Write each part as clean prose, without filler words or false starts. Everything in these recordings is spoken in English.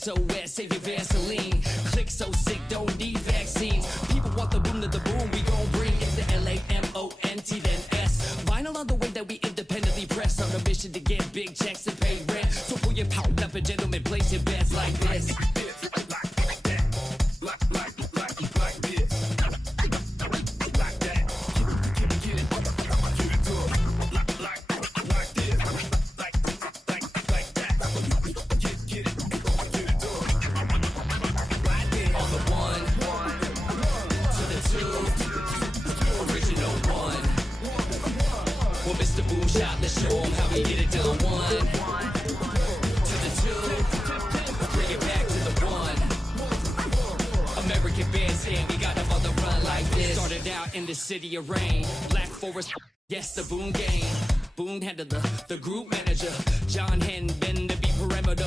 SOS, save your Vaseline. Click so sick, don't need vaccines. People want the boom to the boom, we gon' bring it to LAMONT then S. Vinyl on the way that we independently press on a mission to get big checks and pay rent. So pull your power up and gentlemen, place your bets like this. Shot, let's show them how we get it done. 1 to the 2, bring it back to the 1. American band's here, we got them on the run like this. Started out in the city of rain, Black Forest, yes, the Boone game. Boone had the group manager, John Henn, been to be perimeter.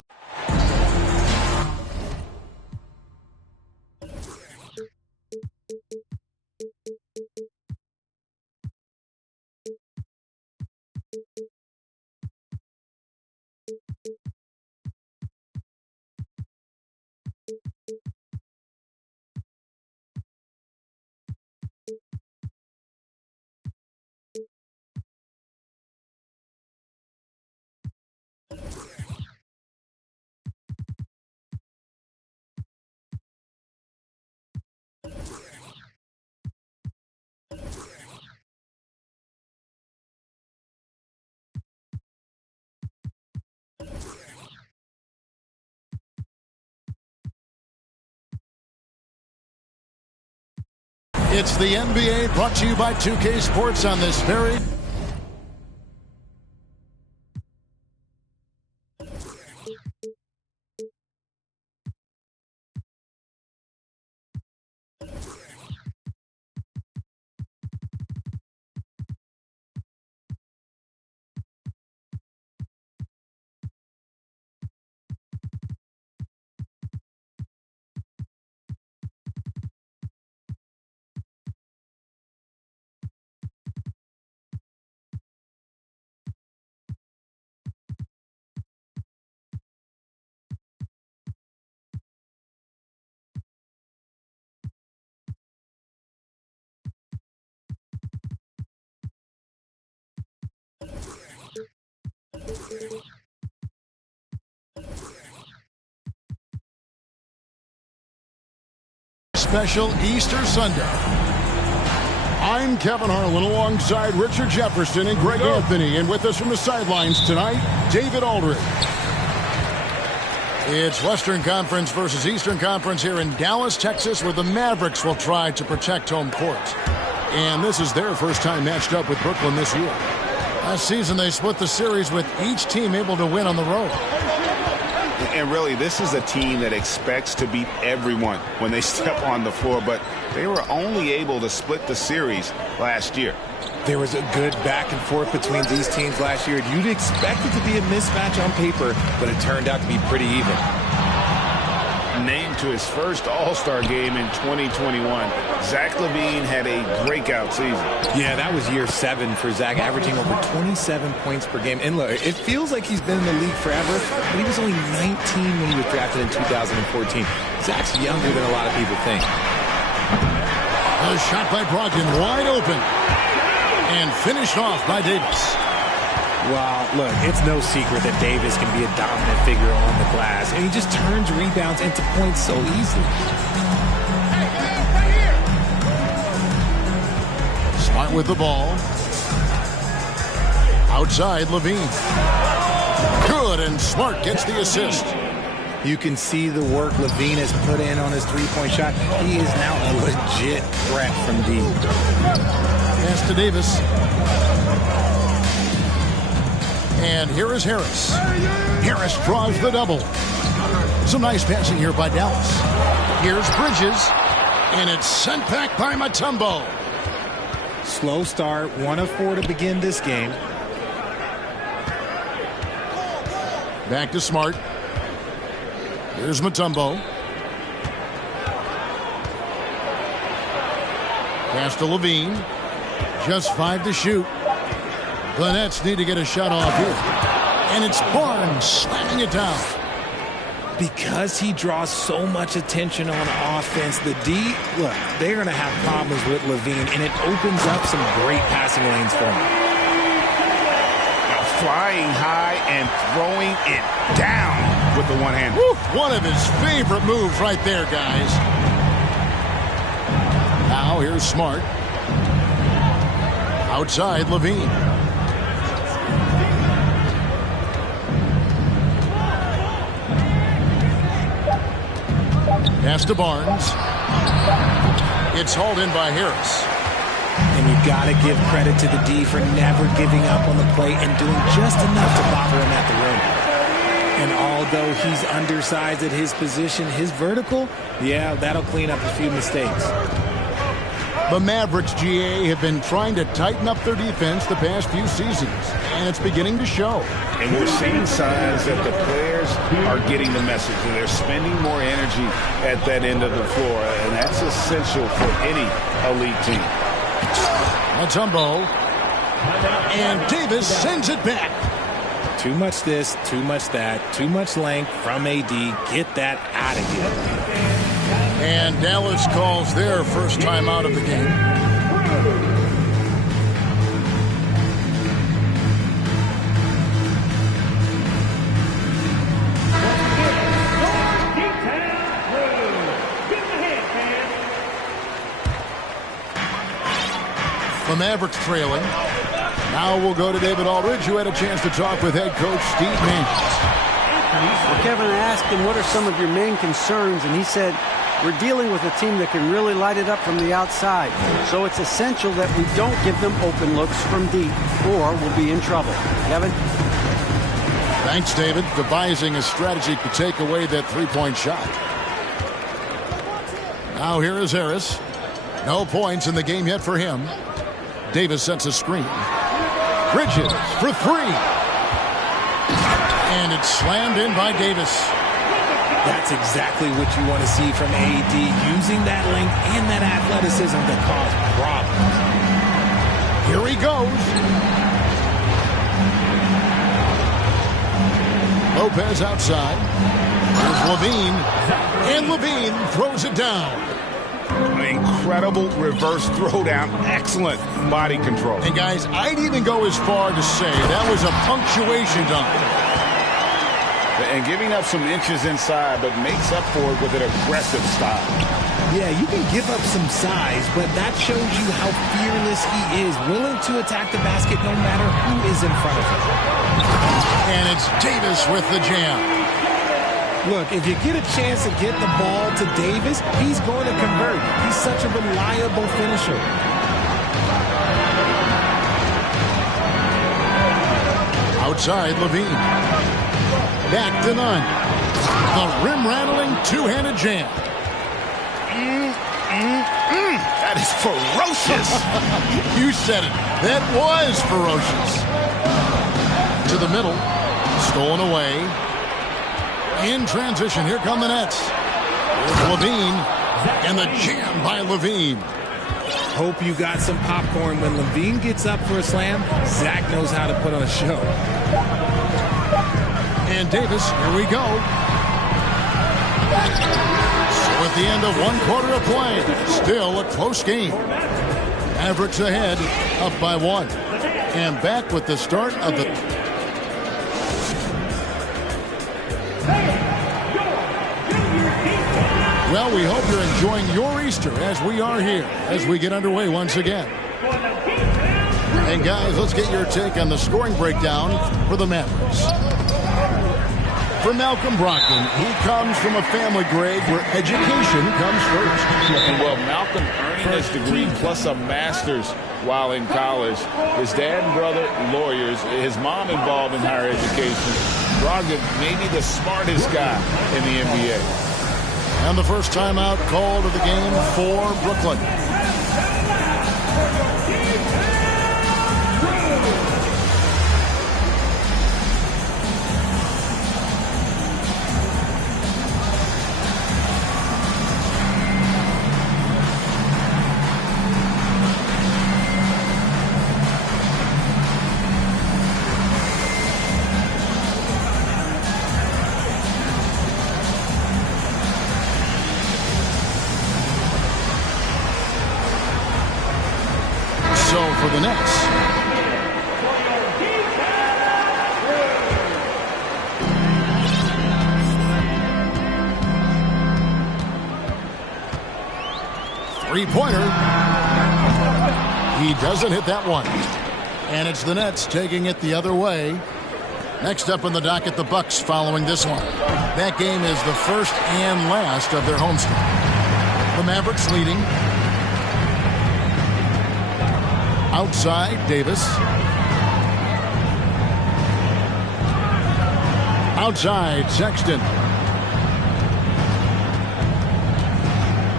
It's the NBA brought to you by 2K Sports on this very... Special Easter Sunday. I'm Kevin Harlan alongside Richard Jefferson and Greg Anthony, and with us from the sidelines tonight, David Aldridge. It's Western Conference versus Eastern Conference here in Dallas, Texas, where the Mavericks will try to protect home court. And this is their first time matched up with Brooklyn this year. Last season, they split the series with each team able to win on the road. And really, this is a team that expects to beat everyone when they step on the floor, but they were only able to split the series last year. There was a good back and forth between these teams last year. You'd expect it to be a mismatch on paper, but it turned out to be pretty even. Named to his first All-Star game in 2021, Zach LaVine had a breakout season. Yeah, that was year 7 for Zach, averaging over 27 points per game. And look, it feels like he's been in the league forever, but he was only 19 when he was drafted in 2014. Zach's younger than a lot of people think. A shot by Brogdon, wide open. And finished off by Davis. Well, look, it's no secret that Davis can be a dominant figure on the glass, and he just turns rebounds into points so easily. Smart with the ball. Outside, LaVine. Good, and Smart gets the assist. You can see the work LaVine has put in on his three-point shot. He is now a legit threat from deep. Pass to Davis. And here is Harris. Harris draws the double. Some nice passing here by Dallas. Here's Bridges. And it's sent back by Mutombo. Slow start, 1 of 4 to begin this game. Back to Smart. Here's Mutombo. Pass to LaVine. Just 5 to shoot. The Nets need to get a shot off here. And it's Barnes slamming it down. Because he draws so much attention on offense, the D, look, they're going to have problems with LaVine, and it opens up some great passing lanes for him. Now flying high and throwing it down with the one-hand. One of his favorite moves right there, guys. Now here's Smart. Outside, LaVine. Pass to Barnes. It's hauled in by Harris. And you got to give credit to the D for never giving up on the play and doing just enough to bother him at the rim. And although he's undersized at his position, his vertical, yeah, that'll clean up a few mistakes. The Mavericks, GA, have been trying to tighten up their defense the past few seasons, and it's beginning to show. And we're seeing signs that the players are getting the message, and they're spending more energy at that end of the floor, and that's essential for any elite team. Mutombo. And Davis sends it back. Too much this, too much that, too much length from AD. Get that out of here. And Dallas calls their first time out of the game. The Mavericks trailing. Now we'll go to David Aldridge, who had a chance to talk with head coach Steve Manches. Well, Kevin, I asked him, what are some of your main concerns? And he said, we're dealing with a team that can really light it up from the outside. So it's essential that we don't give them open looks from deep, or we'll be in trouble. Kevin? Thanks, David. Devising a strategy to take away that three-point shot. Now here is Harris. No points in the game yet for him. Davis sets a screen. Bridges for three. And it's slammed in by Davis. That's exactly what you want to see from AD, using that length and that athleticism to cause problems. Here he goes. Lopez outside. Here's LaVine. And LaVine throws it down. An incredible reverse throwdown. Excellent body control. And guys, I'd even go as far to say that was a punctuation dunk. And giving up some inches inside, but makes up for it with an aggressive style. Yeah, you can give up some size, but that shows you how fearless he is, willing to attack the basket no matter who is in front of him. And it's Davis with the jam. Look, if you get a chance to get the ball to Davis, he's going to convert. He's such a reliable finisher. Outside, LaVine. Back to none. The rim-rattling two-handed jam. That is ferocious. You said it. That was ferocious. To the middle. Stolen away. In transition, here come the Nets. LaVine. And the jam by LaVine. Hope you got some popcorn. When LaVine gets up for a slam, Zach knows how to put on a show. And Davis, here we go. So at the end of one quarter of play, still a close game. Mavericks ahead, up by one. And back with the start of the... Well, we hope you're enjoying your Easter as we are here, as we get underway once again. And guys, let's get your take on the scoring breakdown for the Mavericks. For Malcolm Brogdon, he comes from a family, Greg, where education comes first. And well, Malcolm earning his degree plus a master's while in college. His dad and brother, lawyers. His mom involved in higher education. Brogdon, maybe the smartest guy in the NBA. And the first timeout called of the game for Brooklyn. for the Nets. Three-pointer. He doesn't hit that one. And it's the Nets taking it the other way. Next up on the docket, the Bucks following this one. That game is the first and last of their homestand. The Mavericks leading. Outside, Davis. Outside, Sexton.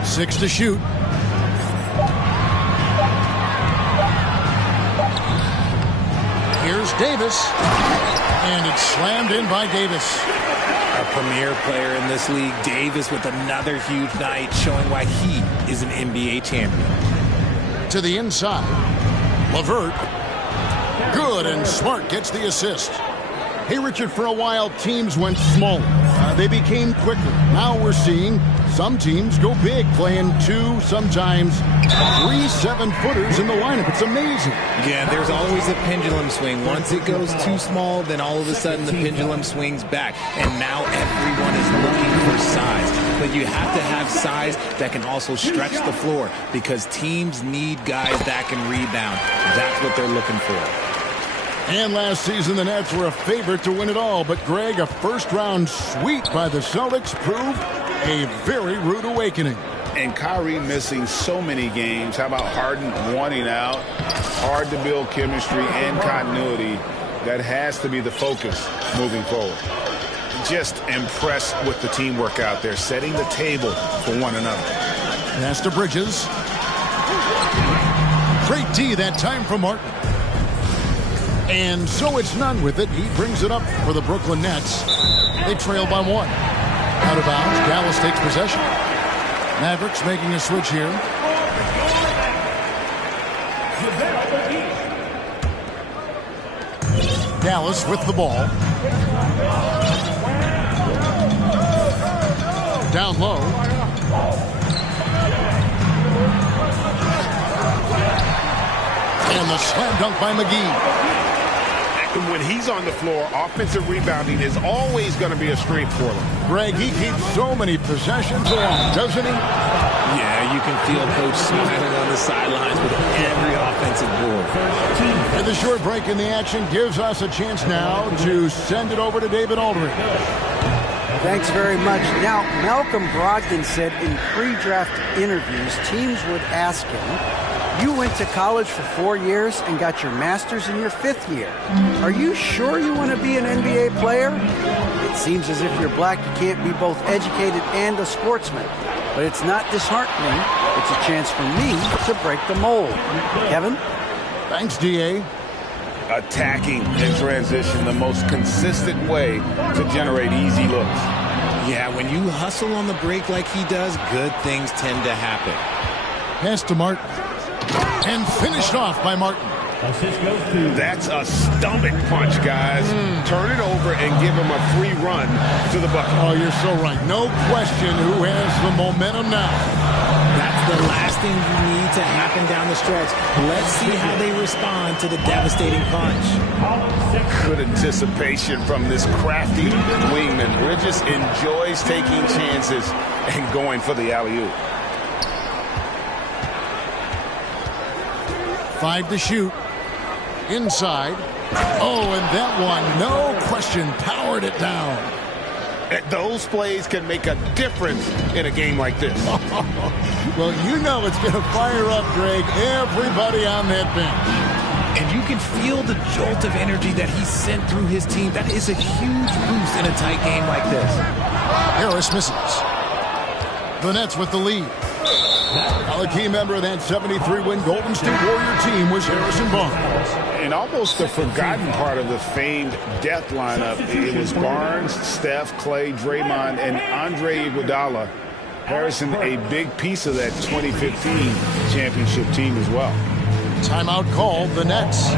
6 to shoot. Here's Davis. And it's slammed in by Davis. A premier player in this league, Davis, with another huge night, showing why he is an NBA champion. To the inside. LeVert. Good, and Smart gets the assist. Hey, Richard, for a while, teams went smaller. They became quicker. Now we're seeing some teams go big, playing 2, sometimes 3 7-footers in the lineup. It's amazing. Yeah, there's always a pendulum swing. Once it goes too small, then all of a sudden the pendulum swings back. And now everyone is looking for size. But you have to have size that can also stretch the floor, because teams need guys that can rebound. That's what they're looking for. And last season, the Nets were a favorite to win it all. But, Greg, a first-round sweep by the Celtics proved a very rude awakening. And Kyrie missing so many games. How about Harden wanting out? Hard to build chemistry and continuity. That has to be the focus moving forward. Just impressed with the teamwork out there, setting the table for one another. Pass to Bridges. Great D that time from Martin. And so it's none with it. He brings it up for the Brooklyn Nets. They trail by 1. Out of bounds, Dallas takes possession. Mavericks making a switch here. Dallas with the ball. Down low. And the slam dunk by McGee. When he's on the floor, offensive rebounding is always going to be a strength for them. Greg, he keeps so many possessions along, doesn't he? Yeah, you can feel Coach smiling on the sidelines with every offensive board. And the short break in the action gives us a chance now to send it over to David Aldridge. Thanks very much. Now, Malcolm Brogdon said in pre-draft interviews, teams would ask him, you went to college for 4 years and got your master's in your 5th year. Are you sure you want to be an NBA player? It seems as if you're black, you can't be both educated and a sportsman. But it's not disheartening. It's a chance for me to break the mold. Kevin? Thanks, D.A. Attacking in transition, the most consistent way to generate easy looks. Yeah, when you hustle on the break like he does, good things tend to happen. Pass to Martin. And finished off by Martin. That's a stomach punch, guys. Turn it over and give him a free run to the bucket. Oh, you're so right. No question who has the momentum now. That's the last thing you need to happen down the stretch. Let's see how they respond to the devastating punch. Good anticipation from this crafty wingman. Bridges enjoys taking chances and going for the alley-oop. 5 to shoot. Inside. Oh, and that one, no question, powered it down. Those plays can make a difference in a game like this. Well, you know it's going to fire up, Greg, everybody on that bench. And you can feel the jolt of energy that he sent through his team. That is a huge boost in a tight game like this. Harris misses. The Nets with the lead. Now, a key member of that 73-win Golden State Warrior team was Harrison Barnes. And almost the forgotten part of the famed death lineup, it was Barnes, Steph, Clay, Draymond, and Andre Iguodala. Harrison, a big piece of that 2015 championship team as well. Timeout called, the Nets.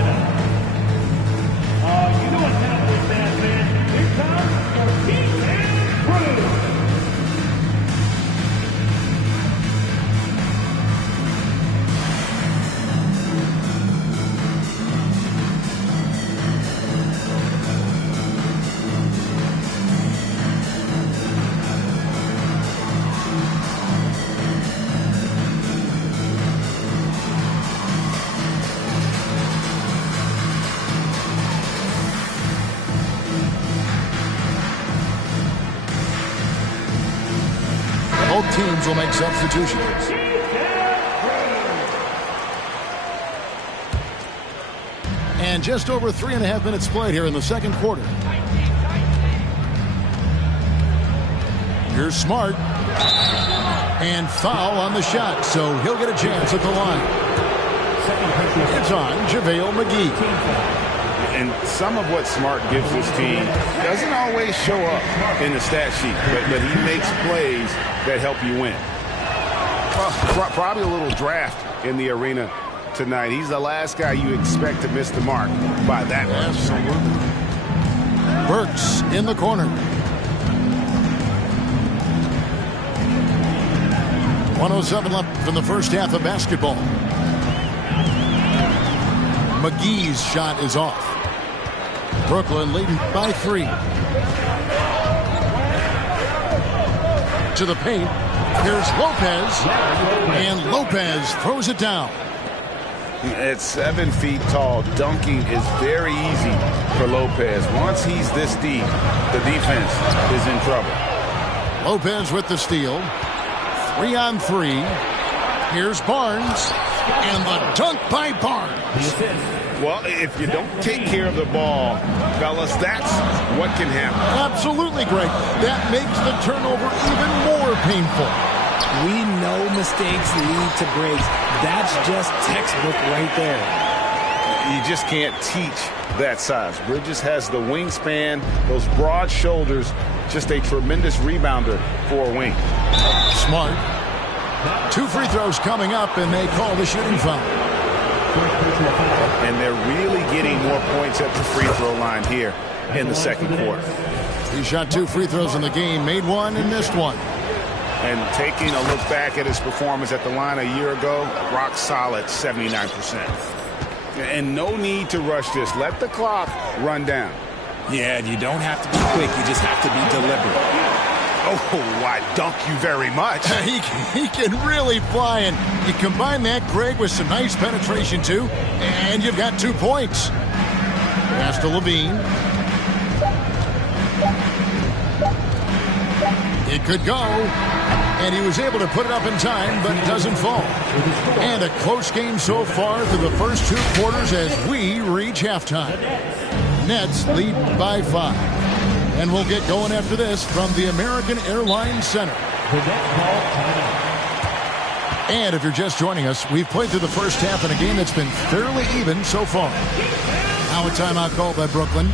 Both teams will make substitutions. And just over 3.5 minutes played here in the second quarter. Here's Smart. And foul on the shot, so he'll get a chance at the line. It's on JaVale McGee. And some of what Smart gives this team doesn't always show up in the stat sheet, but he makes plays that help you win. Well, probably a little draft in the arena tonight. He's the last guy you expect to miss the mark by that much. Burks in the corner. 1:07 left in the first half of basketball. McGee's shot is off. Brooklyn leading by 3. To the paint. Here's Lopez. And Lopez throws it down. At 7 feet tall, dunking is very easy for Lopez. Once he's this deep, the defense is in trouble. Lopez with the steal. 3-on-3. Here's Barnes. And the dunk by Barnes. Well, if you don't take care of the ball, fellas, that's what can happen. Absolutely, Greg. That makes the turnover even more painful. We know mistakes lead to breaks. That's just textbook right there. You just can't teach that size. Bridges has the wingspan, those broad shoulders, just a tremendous rebounder for a wing. Smart. 2 free throws coming up, and they call the shooting foul. And they're really getting more points at the free throw line here in the second quarter. He shot 2 free throws in the game, made 1 and missed 1. And taking a look back at his performance at the line a year ago, rock solid 79%. And no need to rush this. Let the clock run down. Yeah, you don't have to be quick. You just have to be deliberate. Oh, I dunk you very much. He can really fly, and you combine that, Greg, with some nice penetration, too, and you've got 2 points. Pass to Levine. It could go, and he was able to put it up in time, but it doesn't fall. And a close game so far through the first 2 quarters as we reach halftime. Nets lead by 5. And we'll get going after this from the American Airlines Center. And if you're just joining us, we've played through the first half in a game that's been fairly even so far. Now a timeout called by Brooklyn.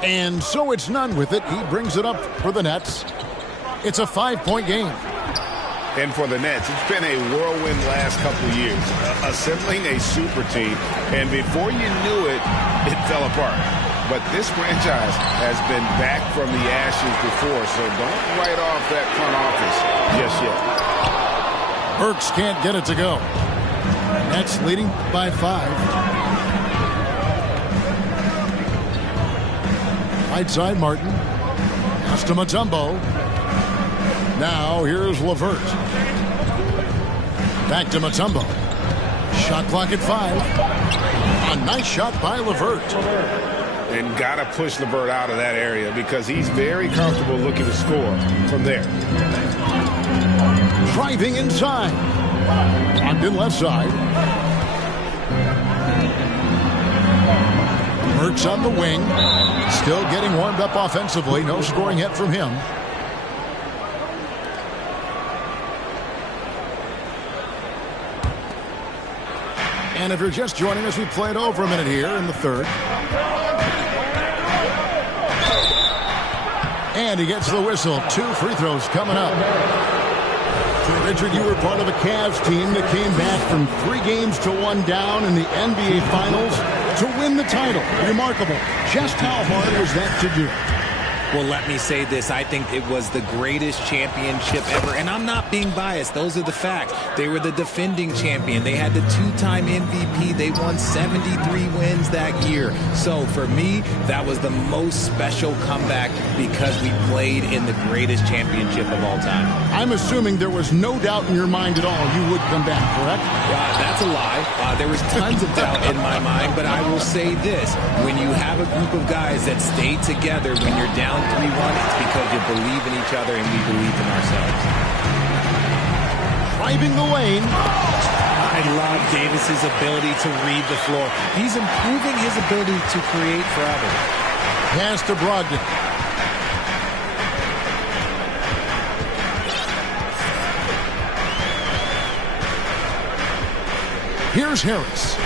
And so it's none with it. He brings it up for the Nets. It's a 5-point game. And for the Nets, it's been a whirlwind last couple of years. Assembling a super team, and before you knew it, it fell apart. But this franchise has been back from the ashes before, so don't write off that front office just yet. Burks can't get it to go. Nets leading by 5. Right side, Martin. Pass to Mutombo. Now here's LeVert. Back to Mutombo. Shot clock at 5. A nice shot by LeVert. And got to push LeVert out of that area because he's very comfortable looking to score from there. Driving inside. Ogden left side. Burks on the wing. Still getting warmed up offensively. No scoring yet from him. And if you're just joining us, we played over a minute here in the third. And he gets the whistle. 2 free throws coming up. Richard, you were part of a Cavs team that came back from 3 games to 1 down in the NBA Finals to win the title. Remarkable. Just how hard was that to do? Well, let me say this. I think it was the greatest championship ever. And I'm not being biased. Those are the facts. They were the defending champion. They had the 2-time MVP. They won 73 wins that year. So for me, that was the most special comeback because we played in the greatest championship of all time. I'm assuming there was no doubt in your mind at all you would come back, correct? That's a lie. There was tons of doubt in my mind. But I will say this. When you have a group of guys that stay together when you're down 3-1, it's because you believe in each other and we believe in ourselves. Driving the lane. I love Davis's ability to read the floor. He's improving his ability to create for others. Pass to Brogdon. Here's Harris.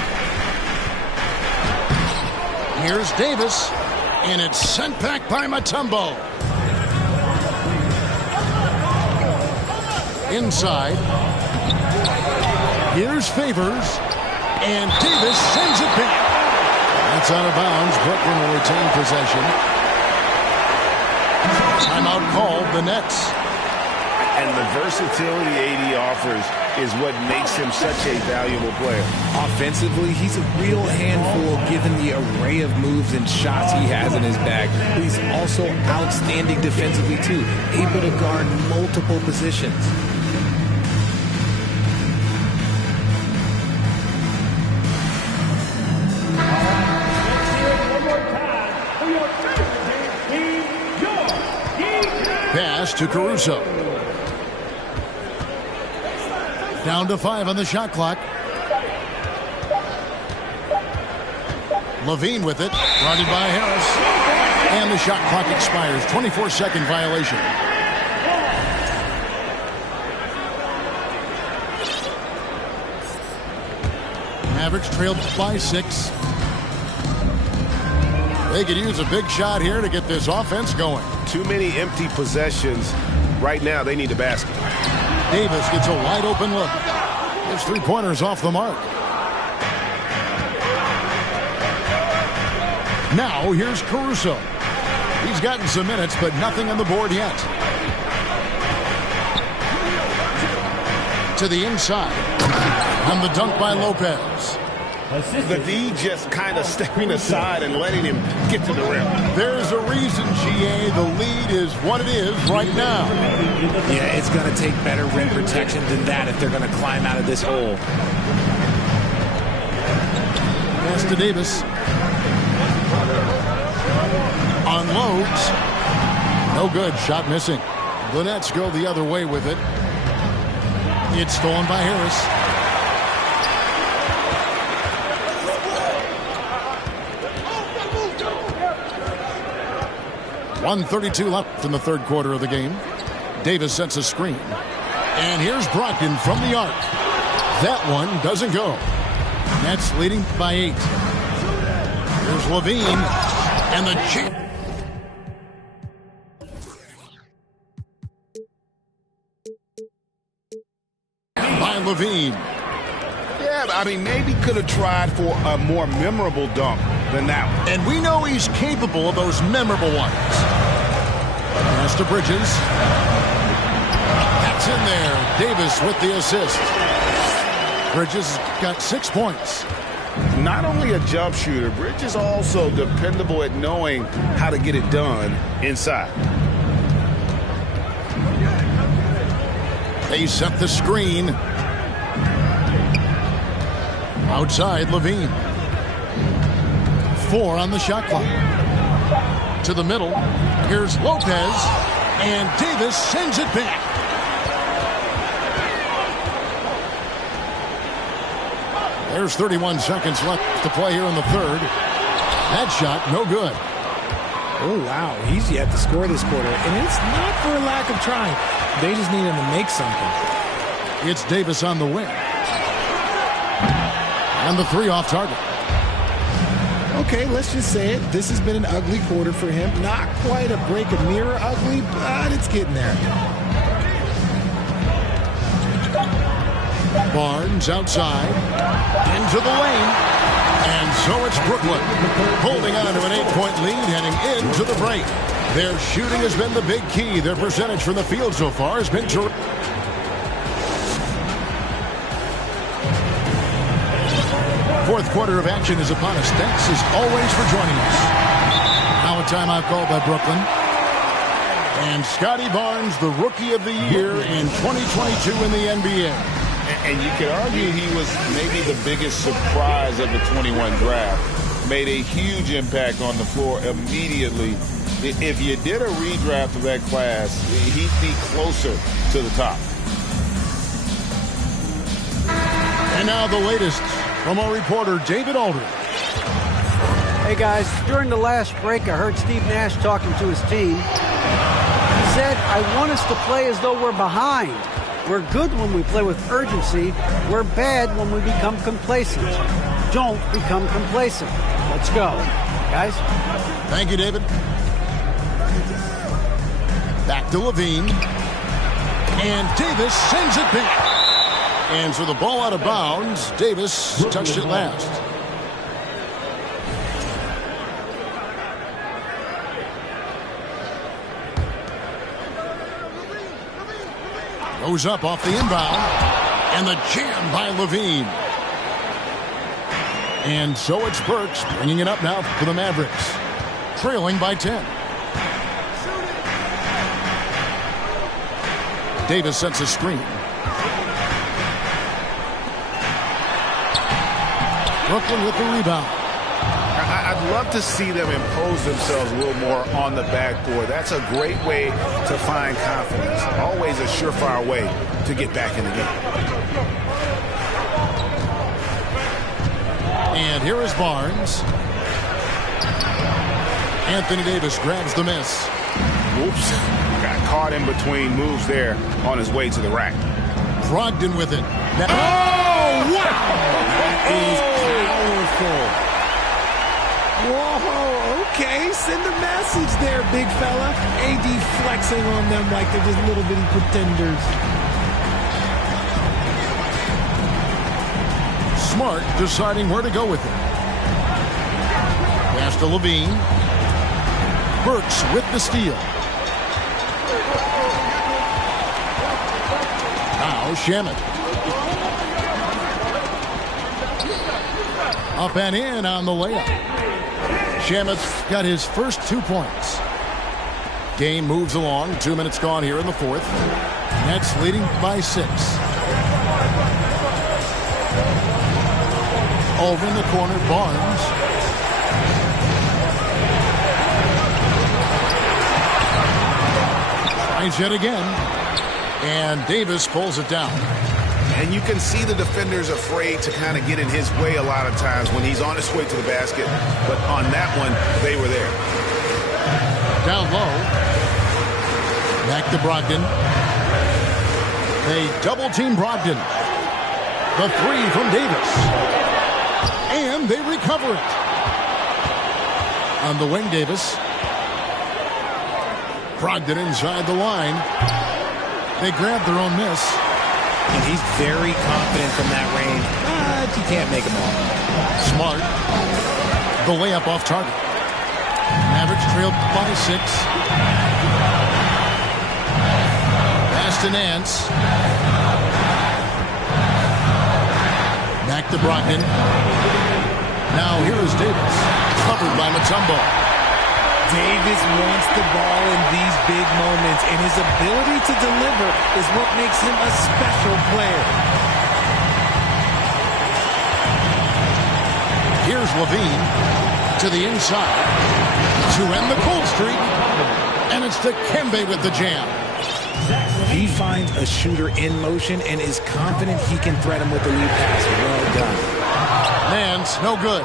Here's Davis. And it's sent back by Mutombo. Inside. Here's Favors. And Davis sends it back. That's out of bounds. Brooklyn will retain possession. Timeout called. The Nets. And the versatility AD offers is what makes him such a valuable player. Offensively, he's a real handful given the array of moves and shots he has in his bag. But he's also outstanding defensively, too, able to guard multiple positions. Pass to Caruso. Down to 5 on the shot clock. Levine with it. Guarded by Harris. And the shot clock expires. 24-second violation. Mavericks trailed by 6. They could use a big shot here to get this offense going. Too many empty possessions. Right now, they need a basket. Davis gets a wide open look. His 3-pointers off the mark. Now here's Caruso. He's gotten some minutes, but nothing on the board yet. To the inside. And the dunk by Lopez. The D just kind of stepping aside and letting him get to the rim. There's a reason, GA. The lead is what it is right now. Yeah, it's going to take better rim protection than that if they're going to climb out of this hole. Pass to Davis. Unloads. No good. Shot missing. The Nets go the other way with it. It's stolen by Harris. 1:32 left in the third quarter of the game. Davis sets a screen. And here's Brogdon from the arc. That one doesn't go. Nets leading by 8. Here's Levine. And the chip. By Levine. Yeah, I mean, maybe could have tried for a more memorable dunk than that one. And we know he's capable of those memorable ones. Pass to Bridges. That's in there. Davis with the assist. Bridges got 6 points. Not only a jump shooter, Bridges also dependable at knowing how to get it done inside. They set the screen. Outside, Levine. 4 on the shot clock. To the middle. Here's Lopez. And Davis sends it back. There's 31 seconds left to play here in the third. That shot, no good. Oh, wow. He's yet to score this quarter. And it's not for a lack of trying. They just need him to make something. It's Davis on the wing. And the 3 off target. Okay, let's just say it. This has been an ugly quarter for him. Not quite a break a mirror ugly, but it's getting there. Barnes outside, into the lane, and so it's Brooklyn holding on to an 8-point lead heading into the break. Their shooting has been the big key. Their percentage from the field so far has been terrific. Fourth quarter of action is upon us. Thanks as always for joining us. Now a timeout called by Brooklyn. And Scotty Barnes, the Rookie of the Year in 2022 in the NBA. And you could argue he was maybe the biggest surprise of the 21 draft. Made a huge impact on the floor immediately. If you did a redraft of that class, he'd be closer to the top. And now the latest from our reporter, David Aldridge. Hey, guys, during the last break, I heard Steve Nash talking to his team. He said, I want us to play as though we're behind. We're good when we play with urgency. We're bad when we become complacent. Don't become complacent. Let's go. Guys? Thank you, David. Back to Levine. And Davis sends it back. And so the ball out of bounds. Davis touched it last. Goes up off the inbound. And the jam by Levine. And so it's Burks bringing it up now for the Mavericks. Trailing by 10. Davis sets a screen. Brooklyn with the rebound. I'd love to see them impose themselves a little more on the backboard. That's a great way to find confidence. Always a surefire way to get back in the game. And here is Barnes. Anthony Davis grabs the miss. Whoops. Got caught in between moves there on his way to the rack. Brogdon with it. Oh, wow! That is powerful. Whoa, okay. Send a message there, big fella. AD flexing on them like they're just little bitty pretenders. Smart deciding where to go with it. Pass to Levine. Burks with the steal. Now Shamet. Up and in on the layup. Shamet's got his first 2 points. Game moves along. 2 minutes gone here in the fourth. Nets leading by 6. Over in the corner, Barnes. Tries yet again. And Davis pulls it down. And you can see the defenders afraid to kind of get in his way a lot of times when he's on his way to the basket. But on that one, they were there. Down low. Back to Brogdon. They double-team Brogdon. The three from Davis. And they recover it. On the wing, Davis. Brogdon inside the line. They grab their own miss. And he's very confident from that range, but he can't make them all. Smart. The layup off target. Mavericks trailed by 6. Pass to Nance. Back to Brogdon. Now here is Davis. Covered by Mutombo. Davis wants the ball in these big moments, and his ability to deliver is what makes him a special player. Here's Levine to the inside to end the cold streak, and it's Dikembe with the jam. He finds a shooter in motion and is confident he can threat him with the lead pass. Well done. Nance, no good.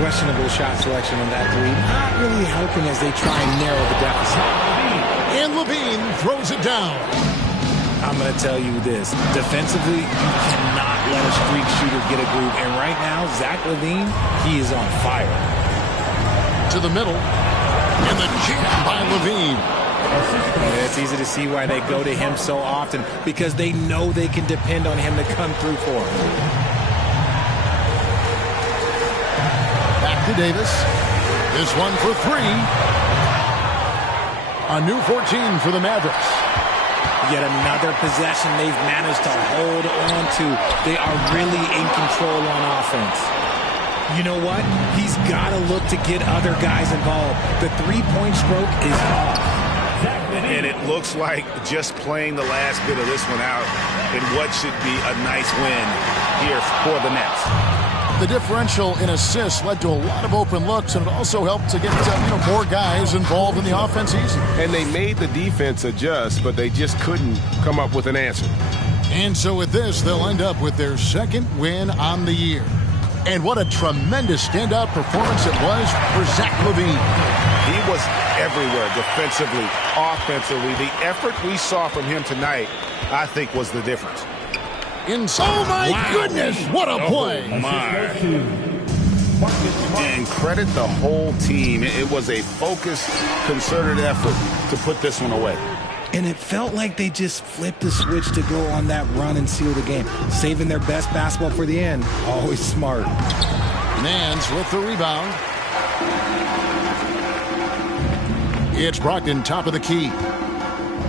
Questionable shot selection on that three. Not really helping as they try and narrow the deficit. And Levine throws it down. I'm going to tell you this. Defensively, you cannot let a streak shooter get a groove. And right now, Zach LaVine, he is on fire. To the middle. And the jam by LaVine. Yeah, it's easy to see why they go to him so often, because they know they can depend on him to come through for them. Back to Davis. This one for three. A new 14 for the Mavericks. Yet another possession they've managed to hold on to. They are really in control on offense. You know what? He's got to look to get other guys involved. The three-point stroke is off. And it looks like just playing the last bit of this one out in what should be a nice win here for the Nets. The differential in assists led to a lot of open looks, and it also helped to get more guys involved in the offense easy. And they made the defense adjust, but they just couldn't come up with an answer. And so with this, they'll end up with their second win on the year. And what a tremendous standout performance it was for Zach LaVine. He was everywhere defensively, offensively. The effort we saw from him tonight, I think, was the difference. Inside. Oh, my goodness. What a play. Oh, my. And credit the whole team. It was a focused, concerted effort to put this one away. And it felt like they just flipped the switch to go on that run and seal the game. Saving their best basketball for the end. Always smart. Nance with the rebound. It's Brogdon, top of the key.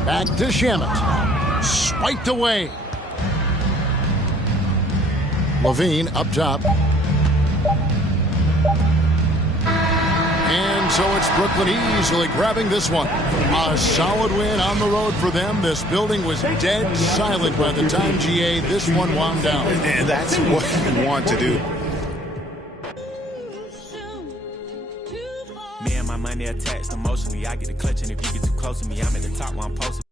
Back to Shamet. Spiked away. LaVine up top. And so it's Brooklyn easily grabbing this one. A solid win on the road for them. This building was dead silent by the time, GA, this one wound down. And that's what you want to do. Me and my money attached emotionally. I get a clutch, and if you get too close to me, I'm at the top while I'm posted.